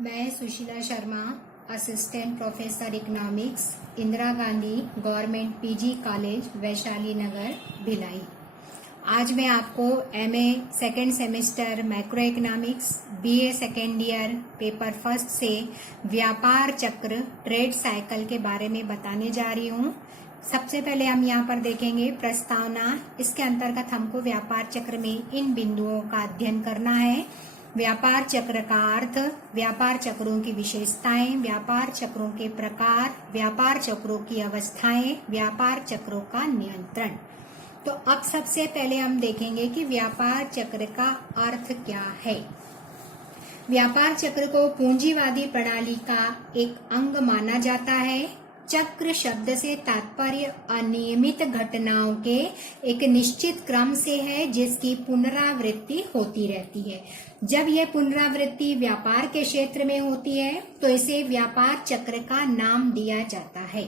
मैं Sushila Sharma, assistant professor economics, Indira Gandhi government PG college, Vaishali Nagar, Bhilai. आज मैं आपको MA second semester macroeconomics, BA second year paper first से व्यापार चक्र ट्रेड साइकिल के बारे में बताने जा रही हूँ। सबसे पहले हम यहाँ पर देखेंगे प्रस्तावना। इसके अंतर्गत हमको व्यापार चक्र में इन बिंदुओं का अध्ययन करना है। व्यापार चक्र का अर्थ, व्यापार चक्रों की विशेषताएं, व्यापार चक्रों के प्रकार, व्यापार चक्रों की अवस्थाएं, व्यापार चक्रों का नियंत्रण। तो अब सबसे पहले हम देखेंगे कि व्यापार चक्र का अर्थ क्या है। व्यापार चक्र को पूंजीवादी प्रणाली का एक अंग माना जाता है। चक्र शब्द से तात्पर्य अनियमित घटनाओं के एक निश्चित क्रम से है जिसकी पुनरावृत्ति होती रहती है। जब यह पुनरावृत्ति व्यापार के क्षेत्र में होती है तो इसे व्यापार चक्र का नाम दिया जाता है।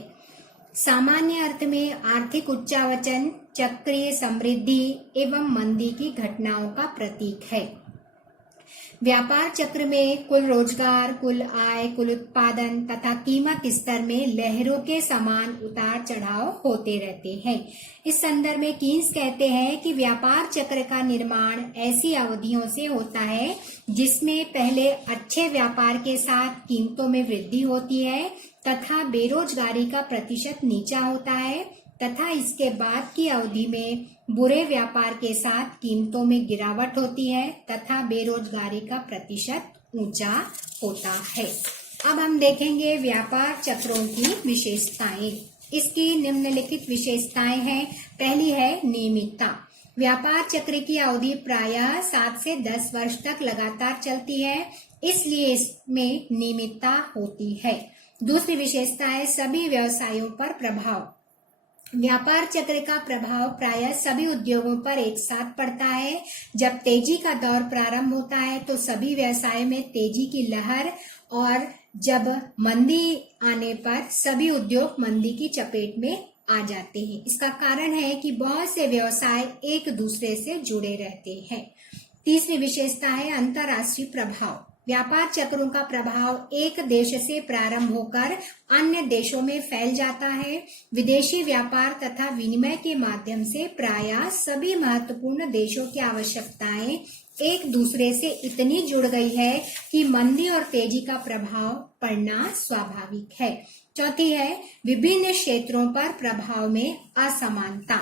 सामान्य अर्थ में आर्थिक उच्चावचन चक्रीय समृद्धि एवं मंदी की घटनाओं का प्रतीक है। व्यापार चक्र में कुल रोजगार, कुल आय, कुल उत्पादन तथा कीमत स्तर में लहरों के समान उतार चढ़ाव होते रहते हैं। इस संदर्भ में कीन्स कहते हैं कि व्यापार चक्र का निर्माण ऐसी अवधियों से होता है जिसमें पहले अच्छे व्यापार के साथ कीमतों में वृद्धि होती है तथा बेरोजगारी का प्रतिशत नीचा होता है तथा इसके बाद की अवधि में बुरे व्यापार के साथ कीमतों में गिरावट होती है तथा बेरोजगारी का प्रतिशत ऊंचा होता है। अब हम देखेंगे व्यापार चक्रों की विशेषताएं। इसकी निम्नलिखित विशेषताएं हैं। पहली है नियमितता। व्यापार चक्र की अवधि प्रायः 7 से 10 वर्ष तक लगातार चलती है, इसलिए इसमें नियमितता होती है। दूसरी विशेषता है सभी व्यवसायों पर प्रभाव। व्यापार चक्र का प्रभाव प्रायः सभी उद्योगों पर एक साथ पड़ता है। जब तेजी का दौर प्रारंभ होता है तो सभी व्यवसाय में तेजी की लहर और जब मंदी आने पर सभी उद्योग मंदी की चपेट में आ जाते हैं। इसका कारण है कि बहुत से व्यवसाय एक दूसरे से जुड़े रहते हैं। तीसरी विशेषता है अंतर्राष्ट्रीय प्रभाव। व्यापार चक्रों का प्रभाव एक देश से प्रारंभ होकर अन्य देशों में फैल जाता है। विदेशी व्यापार तथा विनिमय के माध्यम से प्रायः सभी महत्वपूर्ण देशों की आवश्यकताएं एक दूसरे से इतनी जुड़ गई है कि मंदी और तेजी का प्रभाव पड़ना स्वाभाविक है। चौथी है विभिन्न क्षेत्रों पर प्रभाव में असमानता।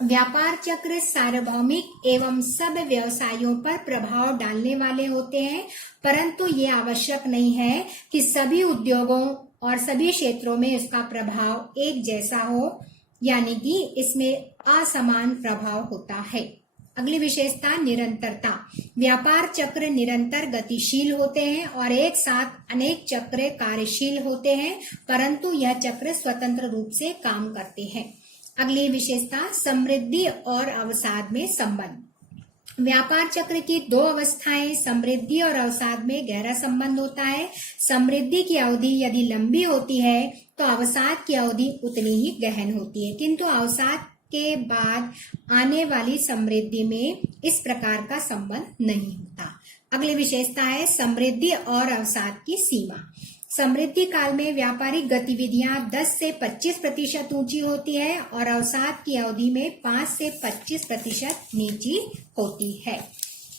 व्यापार चक्र सार्वभौमिक एवं सब व्यवसायों पर प्रभाव डालने वाले होते हैं, परंतु ये आवश्यक नहीं है कि सभी उद्योगों और सभी क्षेत्रों में इसका प्रभाव एक जैसा हो, यानी कि इसमें असमान प्रभाव होता है। अगली विशेषता निरंतरता। व्यापार चक्र निरंतर गतिशील होते हैं और एक साथ अनेक चक्र कार्यशील होते हैं, परंतु यह चक्र स्वतंत्र रूप से काम करते हैं। अगली विशेषता समृद्धि और अवसाद में संबंध। व्यापार चक्र की दो अवस्थाएं समृद्धि और अवसाद में गहरा संबंध होता है। समृद्धि की अवधि यदि लंबी होती है तो अवसाद की अवधि उतनी ही गहन होती है, किंतु अवसाद के बाद आने वाली समृद्धि में इस प्रकार का संबंध नहीं होता। अगली विशेषता है समृद्धि और अवसाद की सीमा। समृद्धि काल में व्यापारिक गतिविधियां 10 से 25% ऊंची होती है और अवसाद की अवधि में 5 से 25% नीची होती है।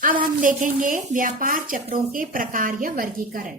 अब हम देखेंगे व्यापार चक्रों के प्रकार या वर्गीकरण।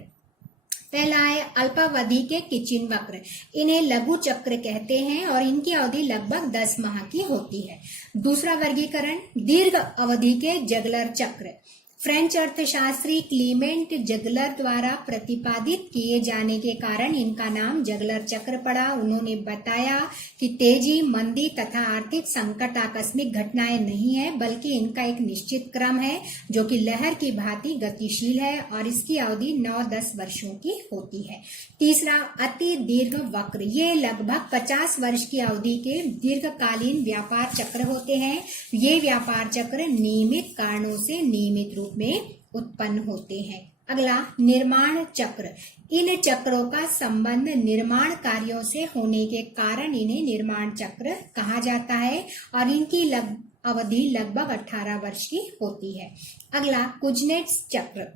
पहला है अल्पावधि के किचिन वक्र। इन्हें लघु चक्र कहते हैं और इनकी अवधि लगभग 10 माह की होती है। दूसरा वर्गीकरण दीर्घ अवधि के जगलर चक्र। फ्रेंच अर्थशास्त्री क्लीमेंट जगलर द्वारा प्रतिपादित किए जाने के कारण इनका नाम जगलर चक्र पड़ा। उन्होंने बताया कि तेजी, मंदी तथा आर्थिक संकट आकस्मिक घटनाएं नहीं है, बल्कि इनका एक निश्चित क्रम है जो कि लहर की भांति गतिशील है और इसकी अवधि 9-10 वर्षों की होती है। तीसरा अति दीर्घ वक्र। ये लगभग 50 वर्ष की अवधि के दीर्घकालीन व्यापार चक्र होते हैं। ये व्यापार चक्र नियमित कारणों से नियमित रूप में उत्पन्न होते हैं। अगला निर्माण चक्र। इन चक्रों का संबंध निर्माण कार्यों से होने के कारण इन्हें निर्माण चक्र कहा जाता है और इनकी अवधि लगभग 18 वर्ष की होती है। अगला कुजनेट्स चक्र।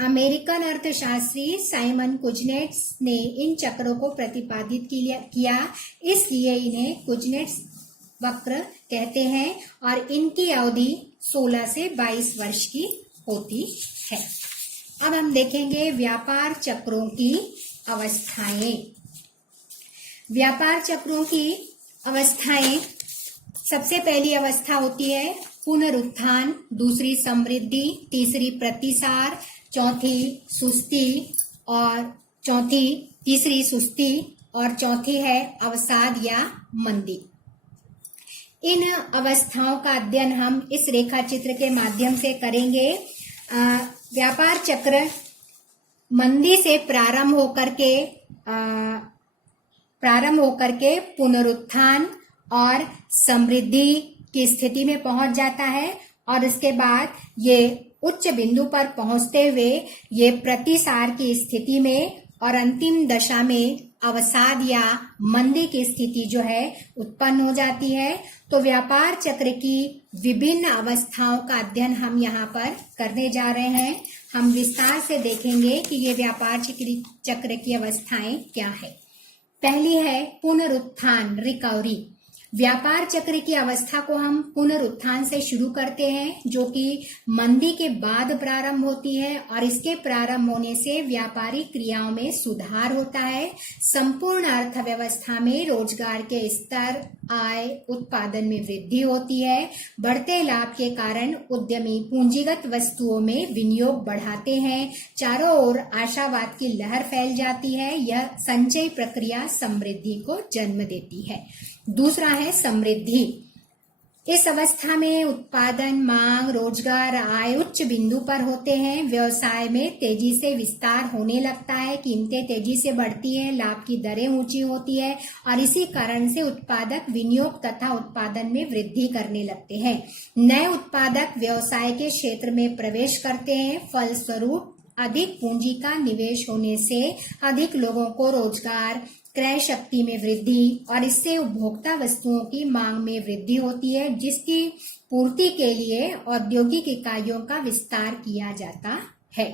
अमेरिकन अर्थशास्त्री साइमन कुजनेट्स ने इन चक्रों को प्रतिपादित किया, इसलिए इन्हें कुजनेट्स वक्र कहते हैं और इनकी अवधि 16 से 22 वर्ष की होती है। अब हम देखेंगे व्यापार चक्रों की अवस्थाएं। व्यापार चक्रों की अवस्थाएं, सबसे पहली अवस्था होती है पुनरुत्थान, दूसरी समृद्धि, तीसरी प्रतिसार, तीसरी सुस्ती और चौथी है अवसाद या मंदी। इन अवस्थाओं का अध्ययन हम इस रेखा चित्र के माध्यम से करेंगे। व्यापार चक्र मंदी से प्रारंभ होकर के पुनरुत्थान और समृद्धि की स्थिति में पहुंच जाता है और इसके बाद ये उच्च बिंदु पर पहुंचते हुए ये प्रतिसार की स्थिति में और अंतिम दशा में अवसाद या मंदी की स्थिति जो है उत्पन्न हो जाती है। तो व्यापार चक्र की विभिन्न अवस्थाओं का अध्ययन हम यहाँ पर करने जा रहे हैं। हम विस्तार से देखेंगे कि ये व्यापार चक्र की अवस्थाएं क्या है। पहली है पुनरुत्थान, रिकवरी। व्यापार चक्र की अवस्था को हम पुनरुत्थान से शुरू करते हैं, जो कि मंदी के बाद प्रारंभ होती है और इसके प्रारंभ होने से व्यापारिक क्रियाओं में सुधार होता है। संपूर्ण अर्थव्यवस्था में रोजगार के स्तर, आय, उत्पादन में वृद्धि होती है। बढ़ते लाभ के कारण उद्यमी पूंजीगत वस्तुओं में विनियोग बढ़ाते हैं। चारों ओर आशावाद की लहर फैल जाती है। यह संचयी प्रक्रिया समृद्धि को जन्म देती है। दूसरा है समृद्धि। इस अवस्था में उत्पादन, मांग, रोजगार, आय उच्च बिंदु पर होते हैं। व्यवसाय में तेजी से विस्तार होने लगता है, कीमतें तेजी से बढ़ती है, लाभ की दरें ऊंची होती है और इसी कारण से उत्पादक विनियोग तथा उत्पादन में वृद्धि करने लगते हैं। नए उत्पादक व्यवसाय के क्षेत्र में प्रवेश करते हैं। फलस्वरूप अधिक पूंजी का निवेश होने से अधिक लोगों को रोजगार, क्रय शक्ति में वृद्धि और इससे उपभोक्ता वस्तुओं की मांग में वृद्धि होती है, जिसकी पूर्ति के लिए औद्योगिक इकाइयों का विस्तार किया जाता है।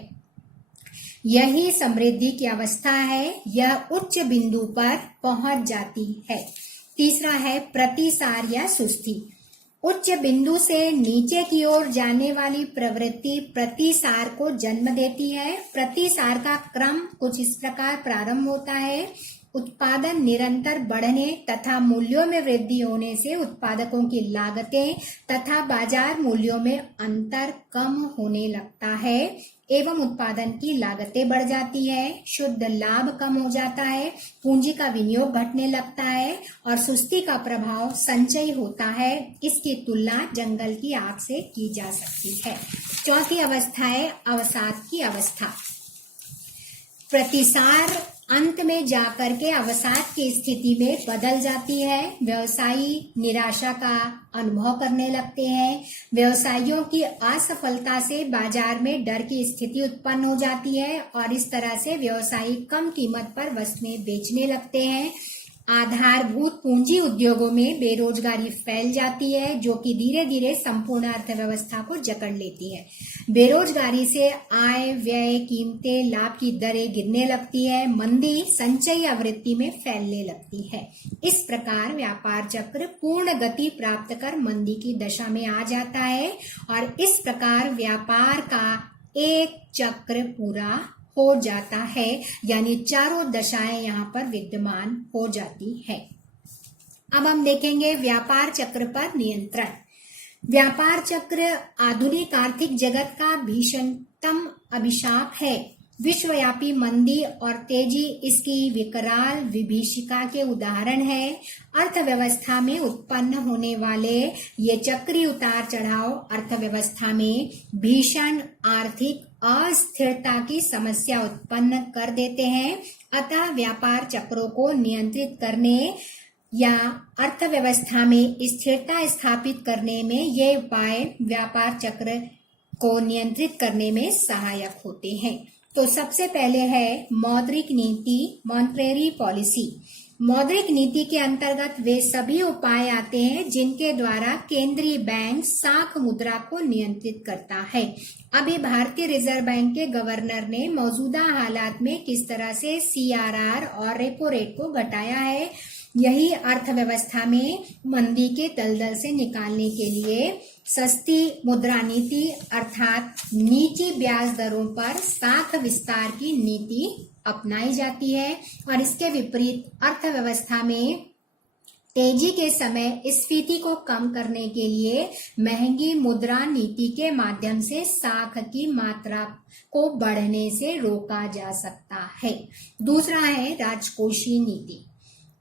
यही समृद्धि की अवस्था है। यह उच्च बिंदु पर पहुंच जाती है। तीसरा है प्रतिसार या सुस्ती। उच्च बिंदु से नीचे की ओर जाने वाली प्रवृत्ति प्रतिसार को जन्म देती है। प्रतिसार का क्रम कुछ इस प्रकार प्रारंभ होता है। उत्पादन निरंतर बढ़ने तथा मूल्यों में वृद्धि होने से उत्पादकों की लागतें तथा बाजार मूल्यों में अंतर कम होने लगता है एवं उत्पादन की लागतें बढ़ जाती है। शुद्ध लाभ कम हो जाता है, पूंजी का विनियोग घटने लगता है और सुस्ती का प्रभाव संचयी होता है। इसकी तुलना जंगल की आग से की जा सकती है। चौथी अवस्था है अवसाद की अवस्था। प्रतिसार अंत में जाकर के अवसाद की स्थिति में बदल जाती है। व्यवसायी निराशा का अनुभव करने लगते हैं। व्यवसायियों की असफलता से बाजार में डर की स्थिति उत्पन्न हो जाती है और इस तरह से व्यवसायी कम कीमत पर वस्तुएं बेचने लगते हैं। आधारभूत पूंजी उद्योगों में बेरोजगारी फैल जाती है, जो कि धीरे धीरे संपूर्ण अर्थव्यवस्था को जकड़ लेती है। बेरोजगारी से आय, व्यय, कीमतें, लाभ की दरें गिरने लगती है। मंदी संचयी आवृत्ति में फैलने लगती है। इस प्रकार व्यापार चक्र पूर्ण गति प्राप्त कर मंदी की दशा में आ जाता है और इस प्रकार व्यापार का एक चक्र पूरा हो जाता है, यानी चारों दशाएं यहाँ पर विद्यमान हो जाती है। अब हम देखेंगे व्यापार चक्र पर नियंत्रण। व्यापार चक्र आधुनिक आर्थिक जगत का भीषणतम अभिशाप है। विश्वव्यापी मंदी और तेजी इसकी विकराल विभीषिका के उदाहरण है। अर्थव्यवस्था में उत्पन्न होने वाले ये चक्री उतार चढ़ाव अर्थव्यवस्था में भीषण आर्थिक अस्थिरता की समस्या उत्पन्न कर देते हैं। अतः व्यापार चक्रों को नियंत्रित करने या अर्थव्यवस्था में स्थिरता स्थापित करने में ये उपाय व्यापार चक्र को नियंत्रित करने में सहायक होते हैं। तो सबसे पहले है मौद्रिक नीति, मॉनेटरी पॉलिसी। मौद्रिक नीति के अंतर्गत वे सभी उपाय आते हैं जिनके द्वारा केंद्रीय बैंक साख मुद्रा को नियंत्रित करता है। अभी भारतीय रिजर्व बैंक के गवर्नर ने मौजूदा हालात में किस तरह से CRR और रेपो रेट को घटाया है, यही अर्थव्यवस्था में मंदी के दलदल से निकालने के लिए सस्ती मुद्रा नीति अर्थात नीची ब्याज दरों पर साख विस्तार की नीति अपनाई जाती है। और इसके विपरीत अर्थव्यवस्था में तेजी के समय स्फीति को कम करने के लिए महंगी मुद्रा नीति के माध्यम से साख की मात्रा को बढ़ने से रोका जा सकता है। दूसरा है राजकोषीय नीति,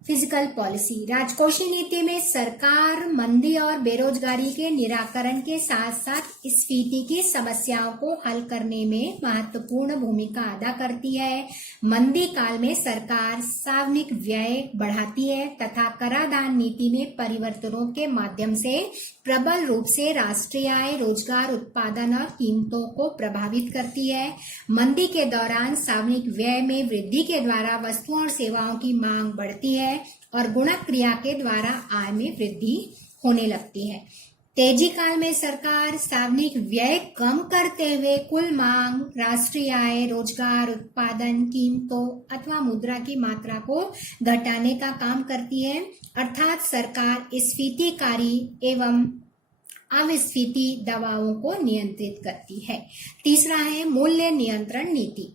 फिजिकल पॉलिसी। राजकोषीय नीति में सरकार मंदी और बेरोजगारी के निराकरण के साथ साथ स्फीति की समस्याओं को हल करने में महत्वपूर्ण भूमिका अदा करती है। मंदी काल में सरकार सार्वजनिक व्यय बढ़ाती है तथा कराधान नीति में परिवर्तनों के माध्यम से प्रबल रूप से राष्ट्रीय आय, रोजगार, उत्पादन और कीमतों को प्रभावित करती है। मंदी के दौरान सार्वजनिक व्यय में वृद्धि के द्वारा वस्तुओं और सेवाओं की मांग बढ़ती है और गुणक क्रिया के द्वारा आय में वृद्धि होने लगती है। तेजी काल में सरकार सार्वजनिक व्यय कम करते हुए कुल मांग, राष्ट्रीय आय, रोजगार, उत्पादन, कीमतों अथवा मुद्रा की मात्रा को घटाने का काम करती है, अर्थात सरकार स्फीतिकारी एवं अविस्फीति दबावों को नियंत्रित करती है। तीसरा है मूल्य नियंत्रण नीति।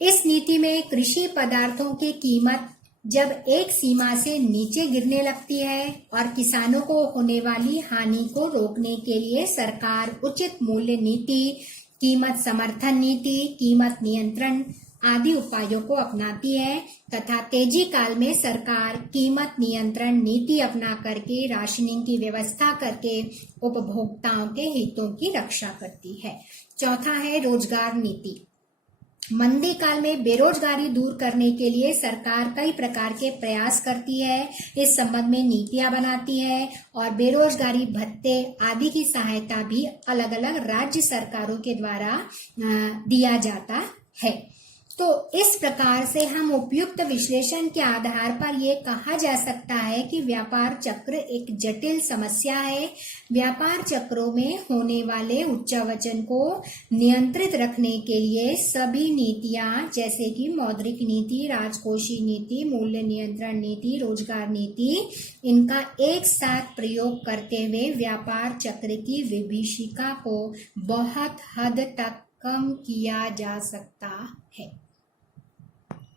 इस नीति में कृषि पदार्थों की कीमत जब एक सीमा से नीचे गिरने लगती है और किसानों को होने वाली हानि को रोकने के लिए सरकार उचित मूल्य नीति, कीमत समर्थन नीति, कीमत नियंत्रण आदि उपायों को अपनाती है तथा तेजी काल में सरकार कीमत नियंत्रण नीति अपना करके राशनिंग की व्यवस्था करके उपभोक्ताओं के हितों की रक्षा करती है। चौथा है रोजगार नीति। मंदी काल में बेरोजगारी दूर करने के लिए सरकार कई प्रकार के प्रयास करती है। इस संबंध में नीतियां बनाती है और बेरोजगारी भत्ते आदि की सहायता भी अलग अलग राज्य सरकारों के द्वारा दिया जाता है। तो इस प्रकार से हम उपयुक्त विश्लेषण के आधार पर ये कहा जा सकता है कि व्यापार चक्र एक जटिल समस्या है। व्यापार चक्रों में होने वाले उच्चावचन को नियंत्रित रखने के लिए सभी नीतियां जैसे कि मौद्रिक नीति, राजकोषीय नीति, मूल्य नियंत्रण नीति, रोजगार नीति, इनका एक साथ प्रयोग करते हुए व्यापार चक्र की विभीषिका को बहुत हद तक कम किया जा सकता है।